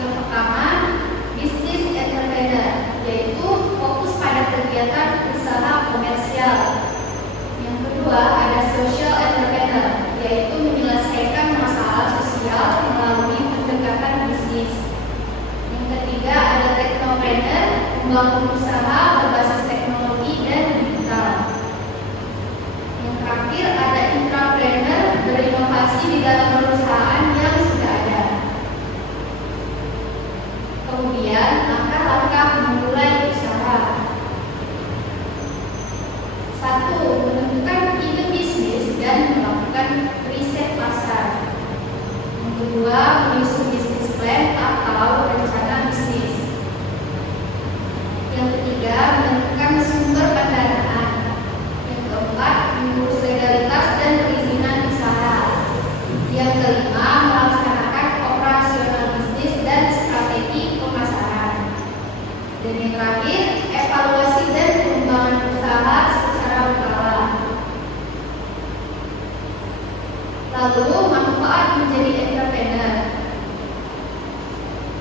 Yang pertama, bisnis entrepreneur, yaitu fokus pada kegiatan usaha komersial. Yang kedua, ada social entrepreneur, yaitu menyelesaikan masalah sosial melalui pendekatan bisnis. Yang ketiga, ada technopreneur, membangun usaha berbasis teknologi dan digital. Yang terakhir, ada intrapreneur, berinovasi di dalam perusahaan yang sudah ada. Kemudian, langkah-langkah memulai usaha. 1. Menentukan ide bisnis dan melakukan riset pasar. Yang kedua, menyusun bisnis plan atau rencana bisnis. Yang ketiga, menentukan sumber pendanaan. Yang keempat, mengurus legalitas dan perizinan usaha. Yang kelima, melaksanakan operasional bisnis dan strategi pemasaran. Dan yang terakhir, evaluasi dan pengembangan usaha secara berkala. Lalu, manfaat menjadi entrepreneur.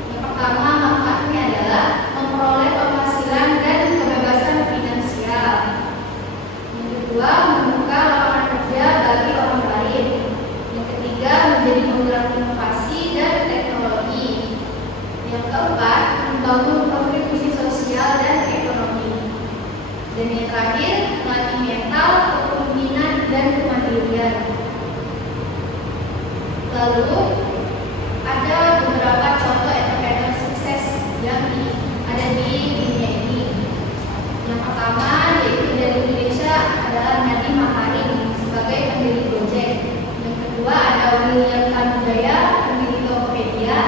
Yang pertama, manfaatnya adalah memperoleh penghasilan dan kebebasan finansial. Yang kedua, membuka lapangan kerja bagi orang lain. Yang ketiga, menjadi penggerak inovasi dan teknologi. Yang keempat, membangun kontribusi sosial dan ekonomi. Dan yang terakhir, melatih mental, kepemimpinan, dan kemandirian. Lalu, ada beberapa contoh entrepreneur sukses yang ada di dunia ini. Yang pertama, yaitu dari Indonesia, adalah Nadiem Makarim sebagai pendiri Gojek. Yang kedua, ada William Tanuwijaya, pendiri Tokopedia.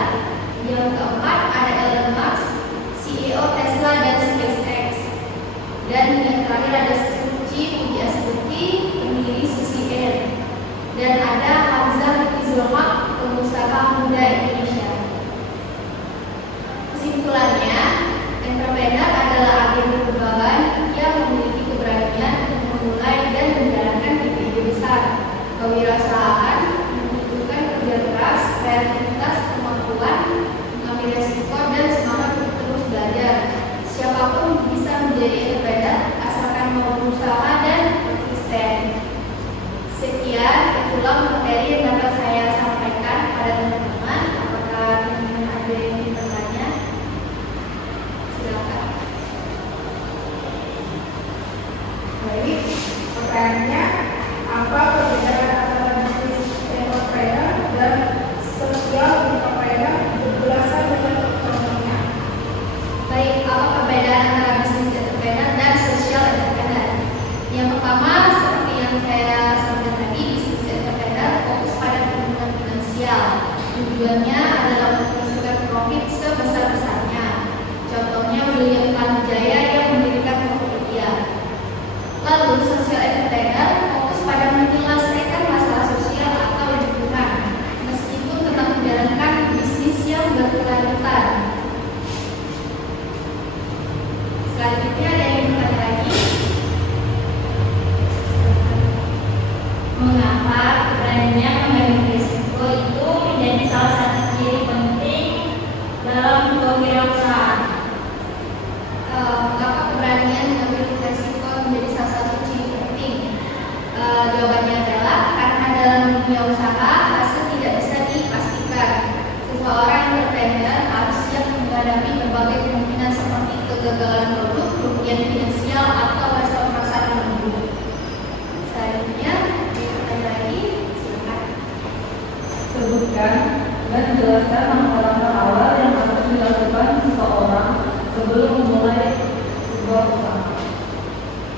Yang keempat, ada Elon Musk, CEO Tesla dan SpaceX. Dan yang terakhir ada Suci Pujiastuti, pendiri Susi Air. Dan ada Hamzah Zulhaq, pengusaha muda Indonesia. Kesimpulannya, entrepreneur adalah agen perubahan yang memiliki keberanian untuk memulai dan menjalankan ide besar. Kewirausahaan membutuhkan kerja keras, kreativitas, kemampuan mengambil resiko, dan semangat untuk terus belajar. Siapapun bisa menjadi entrepreneur asalkan mau berusaha dan konsisten. Sekian, itulah materi yang dapat saya sampaikan pada teman-teman. Apakah teman-teman ada yang ingin bertanya? Silakan. Baik, pertanyaannya, apa perbedaan antara bisnis entrepreneur dan social entrepreneur? Berjelasan dengan contohnya. Baik, apa perbedaan antara bisnis entrepreneur dan social entrepreneur? Yang pertama, seperti yang saya sampaikan tadi, bisnis entrepreneur fokus pada keuntungan finansial. Tujuannya adalah untuk menghasilkan profit sebesar-besarnya. Contohnya William Tanuwijaya yang mendirikan Tokopedia. Lalu, social entrepreneur fokus pada menyelesaikan masalah sosial atau lingkungan, meskipun tetap menjalankan bisnis yang berkelanjutan. Selanjutnya ada yang bertanya lagi? Mengapa keberanian mengambil risiko itu menjadi salah satu ciri penting dalam kewirausahaan? Mengapa keberanian mengambil risiko menjadi salah satu ciri penting? Jawabannya adalah karena dalam dunia usaha hasil tidak bisa dipastikan. Seseorang entrepreneur harus siap menghadapi berbagai kemungkinan seperti kegagalan produk, kerugian finansial, atau respon pasar yang buruk. Selanjutnya, bertanya lagi, silakan. Sebutkan dan jelaskan langkah-langkah awal yang harus dilakukan seseorang sebelum memulai sebuah usaha.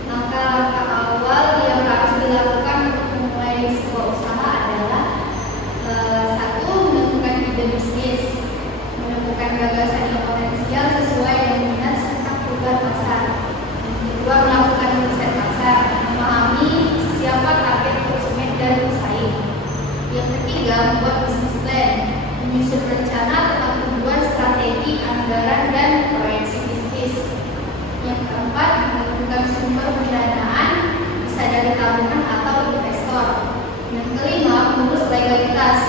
Langkah-langkah awal yang harus dilakukan untuk memulai sebuah usaha adalah 1. Menentukan ide bisnis, menemukan gagasan yang potensial sesuai dengan minat serta kebutuhan pasar. Yang kedua, melakukan riset pasar, memahami siapa target konsumen dan pesaing. Yang ketiga, membuat bisnis plan, menyusun rencana tentang tujuan, strategi, anggaran, dan proyeksi bisnis. Yang keempat, menentukan sumber pendanaan, bisa dari tabungan atau investor. Yang kelima, mengurus legalitas,